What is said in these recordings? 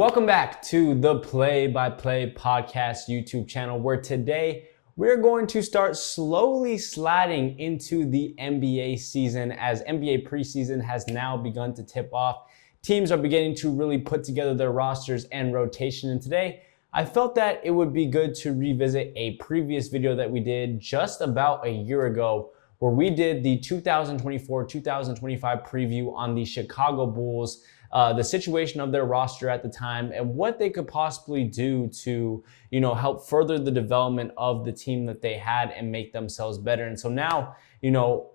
Welcome back to the Play-by-Play Podcast YouTube channel, where today we're going to start slowly sliding into the NBA season as NBA preseason has now begun to tip off. Teams are beginning to really put together their rosters and rotation, and today I felt that it would be good to revisit a previous video that we did just about a year ago, where we did the 2024-2025 preview on the Chicago Bulls, the situation of their roster at the time, and what they could possibly do to, help further the development of the team that they had and make themselves better. And so now,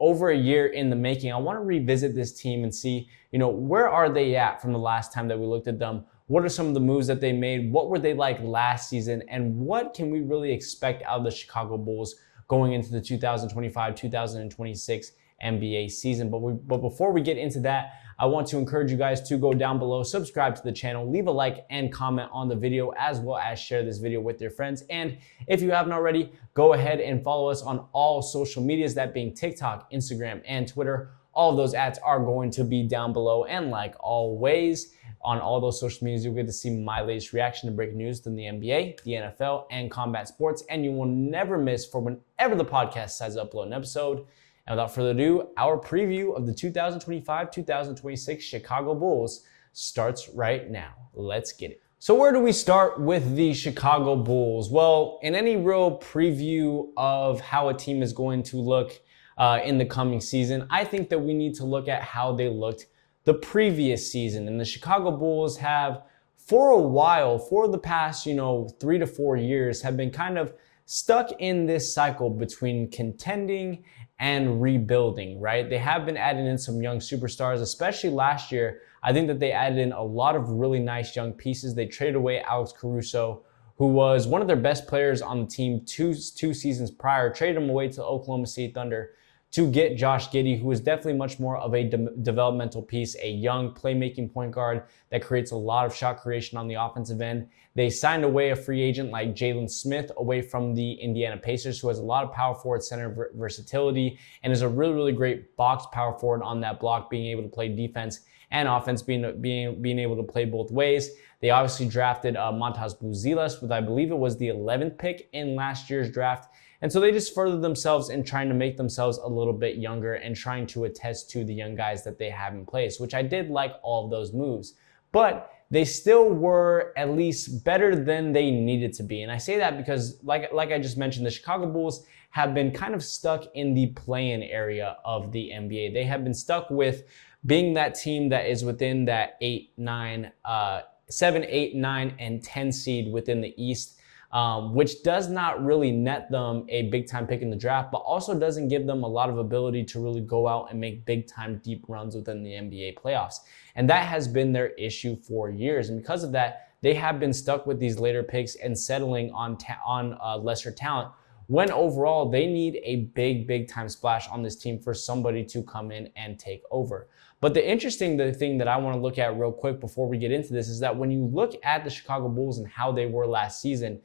over a year in the making, I want to revisit this team and see, where are they at from the last time that we looked at them? What are some of the moves that they made? What were they like last season? And what can we really expect out of the Chicago Bulls going into the 2025-2026 NBA season? But before we get into that, I want to encourage you guys to go down below, subscribe to the channel, leave a like and comment on the video, as well as share this video with your friends. And if you haven't already, go ahead and follow us on all social medias, that being TikTok, Instagram, and Twitter. All of those ads are going to be down below. And like always, on all those social medias, you'll get to see my latest reaction to breaking news from the NBA, the NFL, and combat sports. And you will never miss for whenever the podcast decides to upload an episode. And without further ado, our preview of the 2025-2026 Chicago Bulls starts right now. Let's get it. So where do we start with the Chicago Bulls? Well, in any real preview of how a team is going to look in the coming season, I think that we need to look at how they looked the previous season. And the Chicago Bulls have, for a while, for the past, 3 to 4 years, have been kind of stuck in this cycle between contending and rebuilding, right? They have been adding in some young superstars, especially last year. I think that they added in a lot of really nice young pieces. They traded away Alex Caruso, who was one of their best players on the team two seasons prior, traded him away to Oklahoma City Thunder to get Josh Giddey, who is definitely much more of a developmental piece, a young playmaking point guard that creates a lot of shot creation on the offensive end. They signed away a free agent like Jalen Smith away from the Indiana Pacers, who has a lot of power forward center versatility and is a really, really great box power forward on that block, being able to play defense and offense, being able to play both ways. They obviously drafted Montas Buzelis with, I believe it was the 11th pick in last year's draft. And so they just furthered themselves in trying to make themselves a little bit younger and trying to attest to the young guys that they have in place, which I did like all of those moves. But they still were at least better than they needed to be. And I say that because, like I just mentioned, the Chicago Bulls have been kind of stuck in the play-in area of the NBA. They have been stuck with being that team that is within that 7, 8, 9, and 10 seed within the East, which does not really net them a big-time pick in the draft, but also doesn't give them a lot of ability to really go out and make big-time deep runs within the NBA playoffs. And that has been their issue for years. And because of that, they have been stuck with these later picks and settling on lesser talent, when overall they need a big-time splash on this team for somebody to come in and take over. But the thing that I want to look at real quick before we get into this is that when you look at the Chicago Bulls and how they were last season,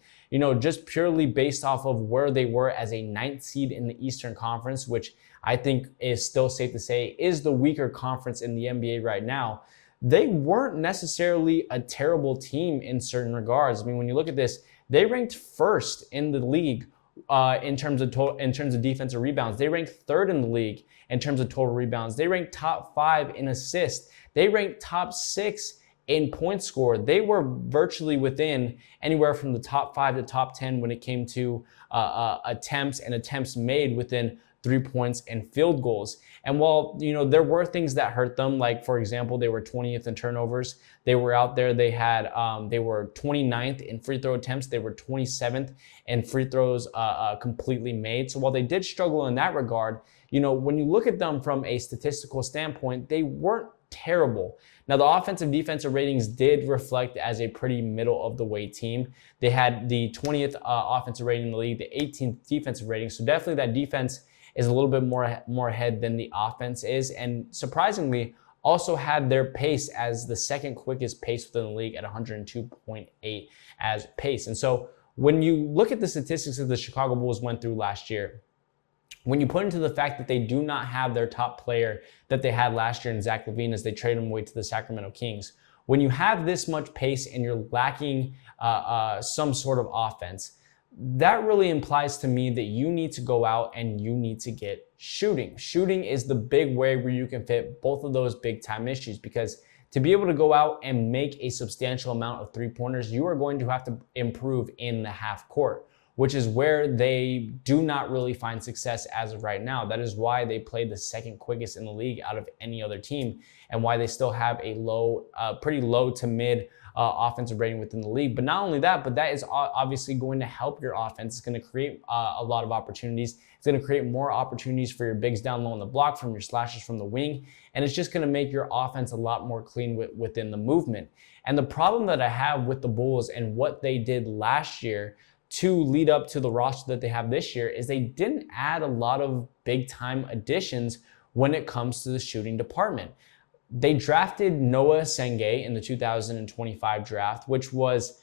just purely based off of where they were as a 9th seed in the Eastern Conference, which I think is still safe to say is the weaker conference in the NBA right now, they weren't necessarily a terrible team in certain regards. I mean, when you look at this, they ranked first in the league in terms of defensive rebounds. They ranked third in the league in terms of total rebounds. They ranked top 5 in assists. They ranked top 6 in points scored. They were virtually within anywhere from the top 5 to top 10 when it came to attempts made within 3 points and field goals. And while, there were things that hurt them, like, for example, they were 20th in turnovers. They were out there. They were 29th in free throw attempts. They were 27th in free throws completely made. So while they did struggle in that regard, when you look at them from a statistical standpoint, they weren't terrible. Now, the offensive defensive ratings did reflect as a pretty middle of the way team. They had the 20th offensive rating in the league, the 18th defensive rating. So definitely that defense is a little bit more ahead than the offense is. And surprisingly, also had their pace as the second quickest pace within the league at 102.8 as pace. And so when you look at the statistics that the Chicago Bulls went through last year, when you put into the fact that they do not have their top player that they had last year in Zach LaVine as they trade him away to the Sacramento Kings, When you have this much pace and you're lacking some sort of offense, that really implies to me that you need to go out and you need to get shooting. Shooting is the big way where you can fit both of those big time issues, because to be able to go out and make a substantial amount of three-pointers, you are going to have to improve in the half court, which is where they do not really find success as of right now. That is why they play the second quickest in the league out of any other team, and why they still have a pretty low to mid offensive rating within the league. But not only that, but that is obviously going to help your offense. It's going to create a lot of opportunities. It's going to create more opportunities for your bigs down low on the block, from your slashers from the wing, and it's just going to make your offense a lot more clean within the movement. And the problem that I have with the Bulls and what they did last year to lead up to the roster that they have this year is they didn't add a lot of big time additions when it comes to the shooting department. They drafted Noah Senge in the 2025 draft, which was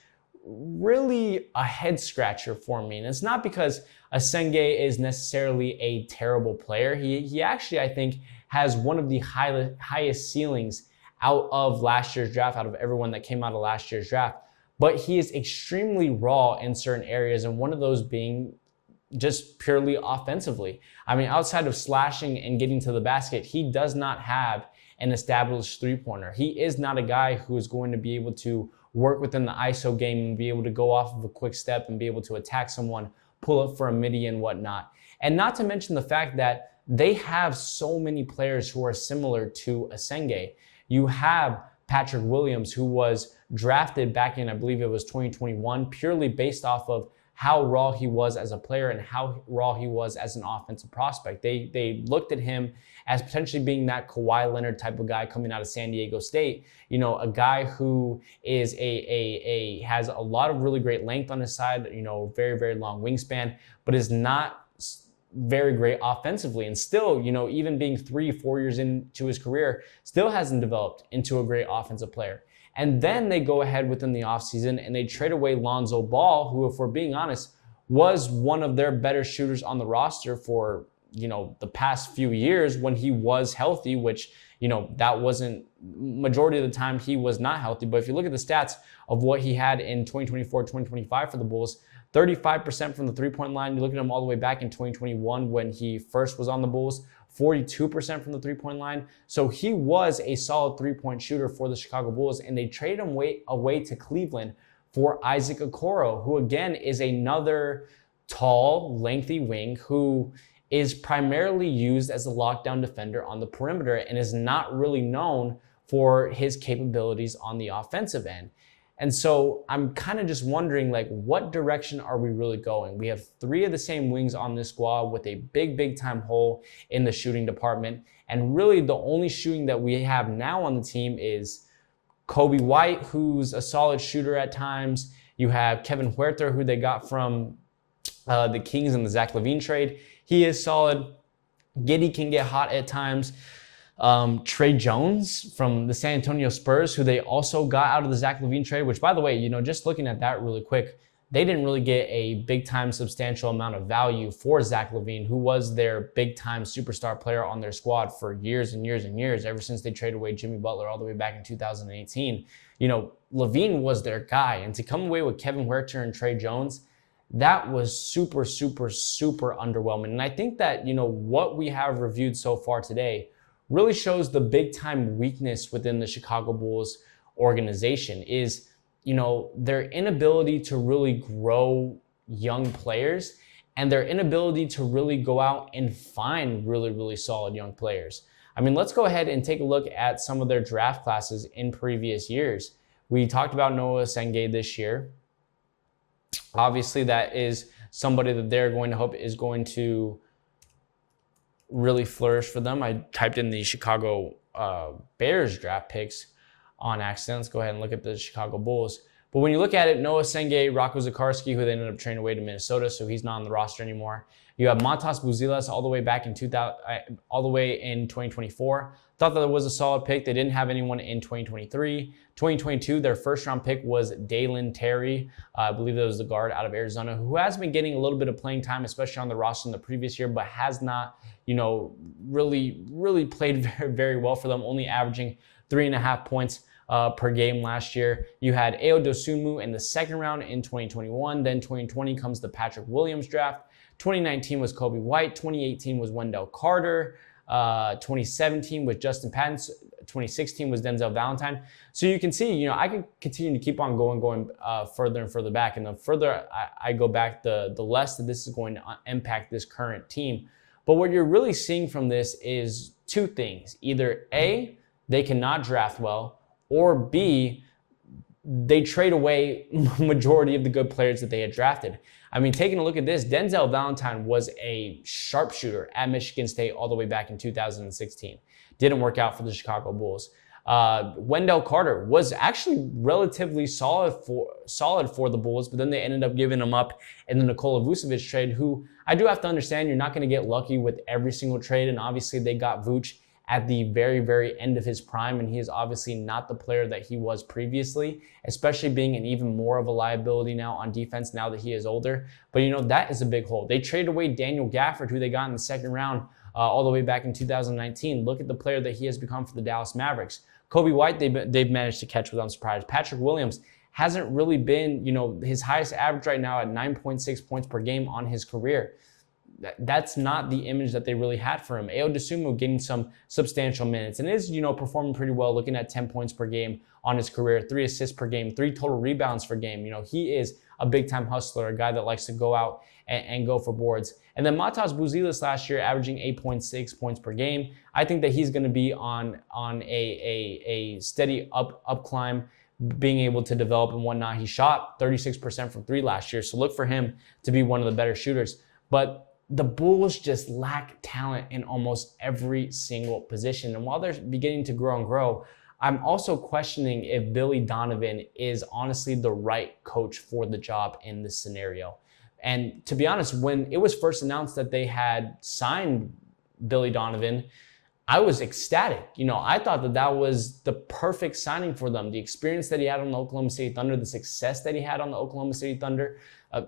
really a head scratcher for me. And it's not because Senge is necessarily a terrible player. He actually, I think, has one of the highest ceilings out of last year's draft, out of everyone that came out of last year's draft. But he is extremely raw in certain areas, and one of those being just purely offensively. I mean, outside of slashing and getting to the basket, he does not have an established three-pointer. He is not a guy who is going to be able to work within the ISO game and be able to go off of a quick step and be able to attack someone, pull up for a midi and whatnot. And not to mention the fact that they have so many players who are similar to Senge. You have Patrick Williams, who was drafted back in, I believe it was 2021, purely based off of how raw he was as a player and how raw he was as an offensive prospect. They looked at him as potentially being that Kawhi Leonard type of guy coming out of San Diego State, you know, a guy who is has a lot of really great length on his side, you know, very, very long wingspan, but is not very great offensively, and still, you know, even being 3-4 years into his career, still hasn't developed into a great offensive player. And then they go ahead within the offseason and they trade away Lonzo Ball, who, if we're being honest, was one of their better shooters on the roster for, you know, the past few years when he was healthy, which, you know, that wasn't, majority of the time he was not healthy. But if you look at the stats of what he had in 2024, 2025 for the Bulls, 35% from the three-point line. You look at him all the way back in 2021 when he first was on the Bulls, 42% from the three-point line. So he was a solid three-point shooter for the Chicago Bulls, and they traded him away to Cleveland for Isaac Okoro, who again is another tall, lengthy wing who is primarily used as a lockdown defender on the perimeter and is not really known for his capabilities on the offensive end. And so I'm kind of just wondering, like, what direction are we really going? We have three of the same wings on this squad with a big time hole in the shooting department. And really the only shooting that we have now on the team is Kobe White, who's a solid shooter at times. You have Kevin Huerter, who they got from the Kings in the Zach LaVine trade. He is solid. Giddey can get hot at times. Trey Jones from the San Antonio Spurs, who they also got out of the Zach LaVine trade, which, by the way, you know, just looking at that really quick, they didn't really get a big-time substantial amount of value for Zach LaVine, who was their big-time superstar player on their squad for years and years and years, ever since they traded away Jimmy Butler all the way back in 2018. You know, LaVine was their guy, and to come away with Kevin Huerter and Trey Jones, that was super underwhelming. And I think that, you know, what we have reviewed so far today really shows the big time weakness within the Chicago Bulls organization is, you know, their inability to really grow young players and their inability to really go out and find really solid young players. I mean, let's go ahead and take a look at some of their draft classes in previous years. We talked about Noah Senge this year. Obviously, that is somebody that they're going to hope is going to really flourish for them. I typed in the Chicago Bears draft picks on accident. Let's go ahead and look at the Chicago Bulls. But when you look at it, Noah Senge, Rocco Zakarski, who they ended up trading away to Minnesota, so he's not on the roster anymore. You have Montas Buzelas all the way back in 2024. Thought that it was a solid pick. They didn't have anyone in 2023. 2022, their first round pick was Dalen Terry. I believe that was the guard out of Arizona, who has been getting a little bit of playing time, especially on the roster in the previous year, but has not, you know, really played very well for them, only averaging 3.5 points per game last year. You had Ayo Dosunmu in the second round in 2021. Then 2020 comes the Patrick Williams draft. 2019 was Kobe White. 2018 was Wendell Carter. 2017 was Justin Patton. 2016 was Denzel Valentine. So you can see, I can continue to keep on going further and further back. And the further I go back, the less that this is going to impact this current team. But what you're really seeing from this is two things. Either A, they cannot draft well, or B, they trade away majority of the good players that they had drafted. I mean, taking a look at this, Denzel Valentine was a sharpshooter at Michigan State all the way back in 2016. Didn't work out for the Chicago Bulls. Wendell Carter was actually relatively solid for the Bulls, but then they ended up giving him up in the Nikola Vucevic trade, who I do have to understand you're not going to get lucky with every single trade, and obviously they got Vooch at the very, very end of his prime, and he is obviously not the player that he was previously, especially being an even more of a liability now on defense now that he is older. But that is a big hole. They traded away Daniel Gafford, who they got in the second round all the way back in 2019. Look at the player that he has become for the Dallas Mavericks. Kobe White, they've managed to catch without surprise. Patrick Williams hasn't really been, his highest average right now at 9.6 points per game on his career. That's not the image that they really had for him. Ayo Dosunmu getting some substantial minutes and is, performing pretty well, looking at 10 points per game on his career, 3 assists per game, 3 total rebounds per game. He is a big-time hustler, a guy that likes to go out and go for boards. And then Matas Buzelis last year averaging 8.6 points per game. I think that he's going to be on a steady up climb, being able to develop and whatnot. He shot 36% from 3 last year, so look for him to be one of the better shooters. But the Bulls just lack talent in almost every single position. And while they're beginning to grow and grow, I'm also questioning if Billy Donovan is honestly the right coach for the job in this scenario. And to be honest, when it was first announced that they had signed Billy Donovan, I was ecstatic. I thought that was the perfect signing for them. The experience that he had on the Oklahoma City Thunder, the success that he had on the Oklahoma City Thunder,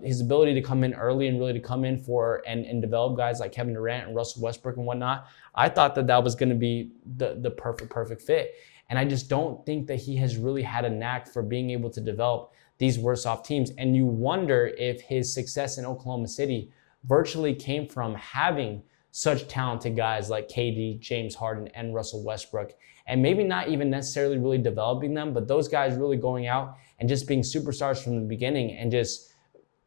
his ability to come in early and really to come in for and develop guys like Kevin Durant and Russell Westbrook and whatnot. I thought that was going to be the perfect fit. And I just don't think that he has really had a knack for being able to develop these worse off teams. And you wonder if his success in Oklahoma City virtually came from having such talented guys like KD, James Harden, and Russell Westbrook, and maybe not even necessarily really developing them, but those guys really going out and just being superstars from the beginning and just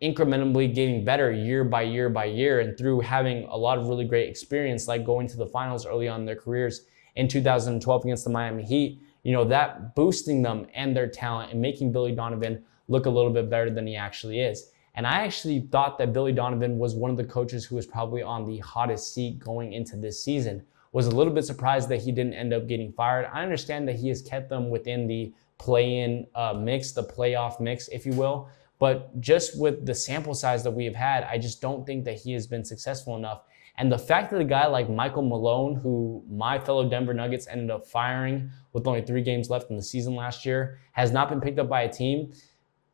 incrementally getting better year by year by year, and through having a lot of really great experience, like going to the finals early on in their careers in 2012 against the Miami Heat, that boosting them and their talent and making Billy Donovan look a little bit better than he actually is. And I actually thought that Billy Donovan was one of the coaches who was probably on the hottest seat going into this season. Was a little bit surprised that he didn't end up getting fired. I understand that he has kept them within the play-in mix, the playoff mix, if you will. But just with the sample size that we have had, I just don't think that he has been successful enough. And the fact that a guy like Michael Malone, who my fellow Denver Nuggets ended up firing with only 3 games left in the season last year, has not been picked up by a team,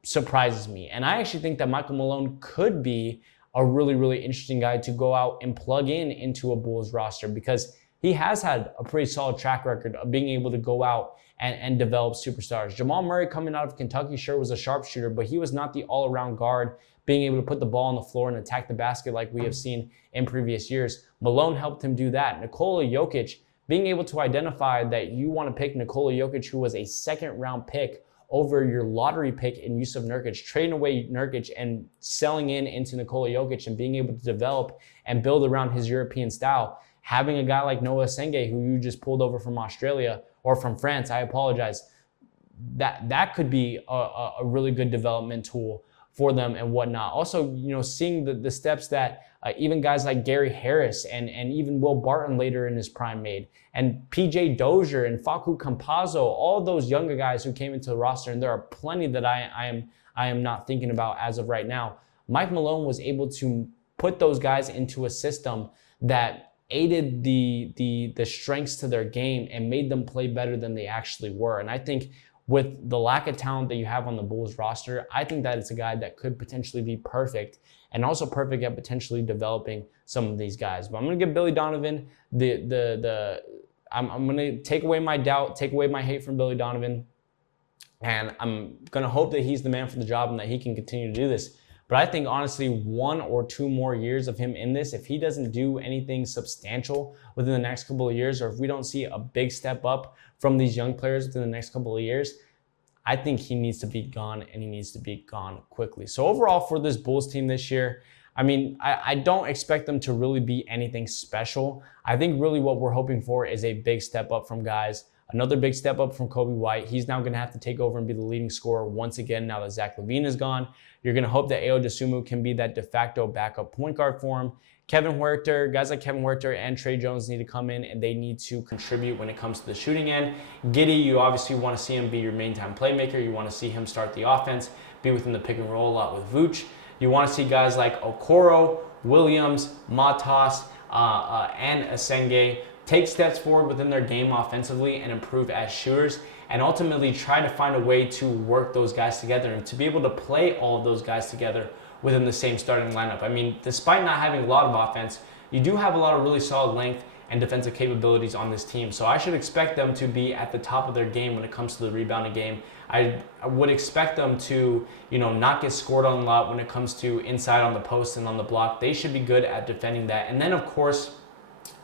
surprises me. And I actually think that Michael Malone could be a really, really interesting guy to go out and plug into a Bulls roster, because he has had a pretty solid track record of being able to go out and develop superstars. Jamal Murray, coming out of Kentucky, sure was a sharpshooter, but he was not the all-around guard, being able to put the ball on the floor and attack the basket like we have seen in previous years. Malone helped him do that. Nikola Jokic, being able to identify that you want to pick Nikola Jokic, who was a second-round pick, over your lottery pick in Jusuf Nurkic, trading away Nurkic and selling into Nikola Jokic and being able to develop and build around his European style. Having a guy like Noah Senge, who you just pulled over from Australia or from France, I apologize, that could be a really good development tool for them and whatnot. Also, seeing the steps that even guys like Gary Harris and even Will Barton later in his prime made, and PJ Dozier and Facu Campazzo, all those younger guys who came into the roster, and there are plenty that I am not thinking about as of right now. Mike Malone was able to put those guys into a system that aided the strengths to their game and made them play better than they actually were. And I think with the lack of talent that you have on the Bulls roster, I think that it's a guy that could potentially be perfect, and also perfect at potentially developing some of these guys. But I'm going to give Billy Donovan I'm going to take away my doubt, take away my hate from Billy Donovan. And I'm going to hope that he's the man for the job and that he can continue to do this. But I think, honestly, 1 or 2 more years of him in this, if he doesn't do anything substantial within the next couple of years, or if we don't see a big step up from these young players within the next couple of years, I think he needs to be gone, and he needs to be gone quickly. So overall, for this Bulls team this year, I mean, I don't expect them to really be anything special. I think really what we're hoping for is a big step up from guys. Another big step up from Kobe White. He's now going to have to take over and be the leading scorer once again now that Zach LaVine is gone. You're going to hope that Ayo Dosunmu can be that de facto backup point guard for him. Kevin Huerter, guys like Kevin Huerter and Trey Jones need to come in, and they need to contribute when it comes to the shooting end. Giddey, you obviously want to see him be your main time playmaker. You want to see him start the offense, be within the pick and roll a lot with Vooch. You want to see guys like Okoro, Williams, Matas, and Asenge take steps forward within their game offensively and improve as shooters, and ultimately try to find a way to work those guys together and to be able to play all of those guys together within the same starting lineup. I mean, despite not having a lot of offense, you do have a lot of really solid length and defensive capabilities on this team. So I should expect them to be at the top of their game when it comes to the rebounding game. I would expect them to, not get scored on a lot when it comes to inside on the post and on the block. They should be good at defending that. And then, of course,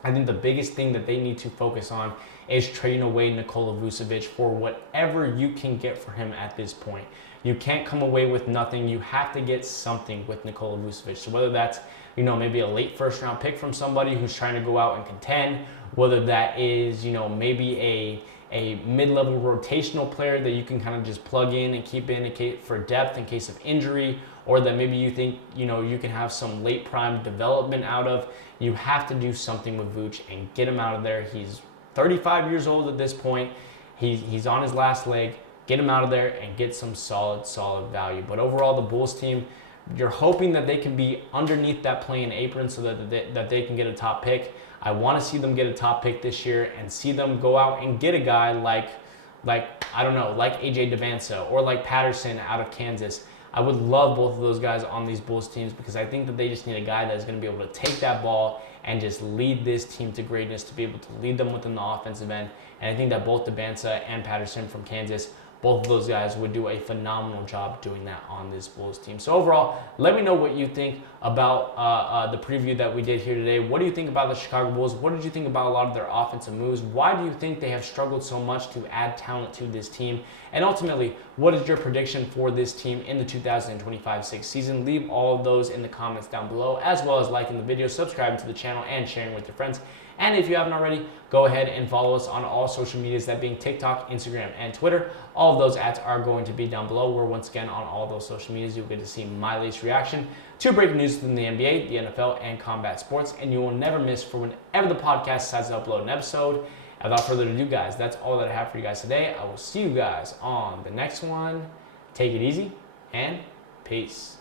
I think the biggest thing that they need to focus on is trading away Nikola Vucevic for whatever you can get for him at this point. You can't come away with nothing. You have to get something with Nikola Vucevic. So whether that's, maybe a late first round pick from somebody who's trying to go out and contend, whether that is, maybe a mid-level rotational player that you can kind of just plug in and keep in for depth in case of injury, or that maybe you think, you can have some late prime development out of. You have to do something with Vooch and get him out of there. He's 35 years old at this point. He's on his last leg. Get him out of there and get some solid value. But overall, the Bulls team, you're hoping that they can be underneath that play-in apron so that they can get a top pick. I want to see them get a top pick this year and see them go out and get a guy like AJ Devansa or like Patterson out of Kansas. I would love both of those guys on these Bulls teams because I think that they just need a guy that's going to be able to take that ball and just lead this team to greatness, to be able to lead them within the offensive end. And I think that both Devansa and Patterson from Kansas, both of those guys would do a phenomenal job doing that on this Bulls team. So overall, let me know what you think about the preview that we did here today. What do you think about the Chicago Bulls? What did you think about a lot of their offensive moves? Why do you think they have struggled so much to add talent to this team? And ultimately, what is your prediction for this team in the 2025-6 season? Leave all of those in the comments down below, as well as liking the video, subscribing to the channel, and sharing with your friends. And if you haven't already, go ahead and follow us on all social medias, that being TikTok, Instagram, and Twitter. All of those ads are going to be down below, where once again on all those social medias, you'll get to see my latest reaction to breaking news within the NBA, the NFL, and combat sports. And you will never miss for whenever the podcast decides to upload an episode. And without further ado, guys, that's all that I have for you guys today. I will see you guys on the next one. Take it easy, and peace.